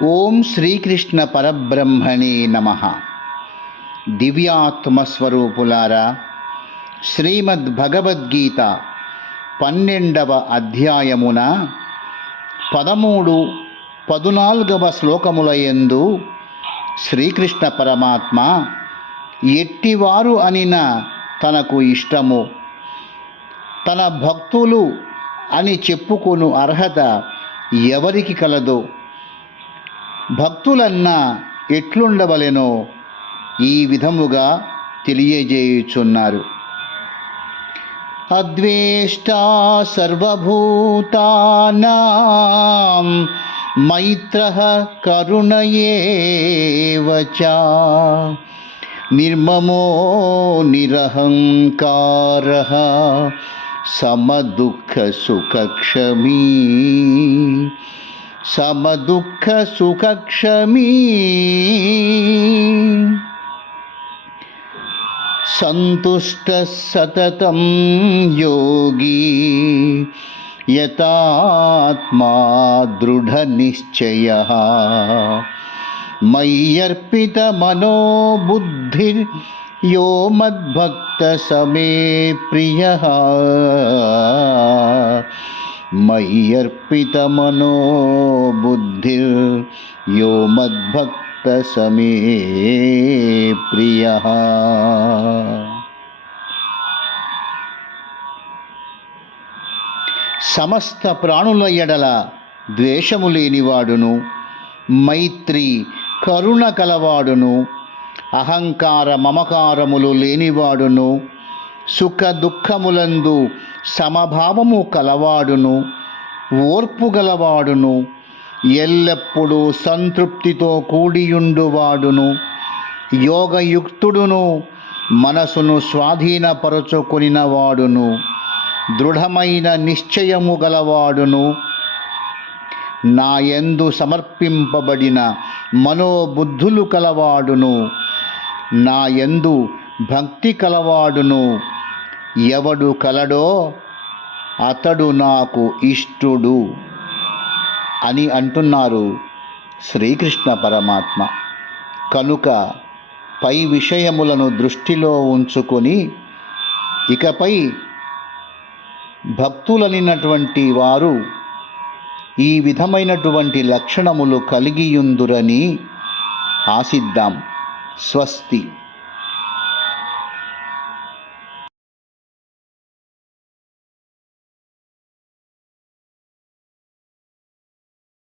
ఓం శ్రీకృష్ణ పరబ్రహ్మణే నమ. దివ్యాత్మస్వరూపులారా శ్రీమద్ భగవద్గీత పన్నెండవ అధ్యాయమున పదమూడు పదునాలుగవ శ్లోకములయందు శ్రీకృష్ణ పరమాత్మ ఎట్టివారు అనిన తనకు ఇష్టము. తన భక్తులు అని చెప్పుకొను అర్హత ఎవరికి కలదో? భక్తులన్నా ఎట్లుండవలెనో ఈ విధముగా తెలియజేయుచున్నారు. అద్వేష్టా సర్వభూతానాం మైత్ర కరుణయేవచ నిర్మమో నిరహంకార సమదుఃఖ సుఖక్షమీ. सम दुख सुख क्षमी संतुष्ट सततं योगी, यतात्मा दृढ़ निश्चय मय्यर्पित मनोबुद्धि यो मद्भक्त समे प्रिय। యో మద్భక్త సమే యో మద్భక్త సమే ప్రియ సమస్త ప్రాణుల ఎడల ద్వేషము లేనివాడును మైత్రి కరుణ కలవాడును అహంకార మమకారములు లేనివాడును సుఖ దుఃఖములందు సమభావము కలవాడును ఓర్పు గలవాడును ఎల్లప్పుడూ సంతృప్తితో కూడియుండువాడును. యోగయుక్తుడును మనసును స్వాధీనపరచుకునినవాడును. దృఢమైన నిశ్చయము గలవాడును. నాయందు సమర్పింపబడిన మనోబుద్ధులు కలవాడును. నాయందు భక్తి కలవాడును. ఎవడు కలడో అతడు నాకు ఇష్టుడు అని అంటున్నారు శ్రీకృష్ణ పరమాత్మ. కనుక పై విషయములను దృష్టిలో ఉంచుకొని ఇకపై భక్తులనినటువంటి వారు ఈ విధమైనటువంటి లక్షణములు కలిగియుందురని ఆశిద్దాం. స్వస్తి.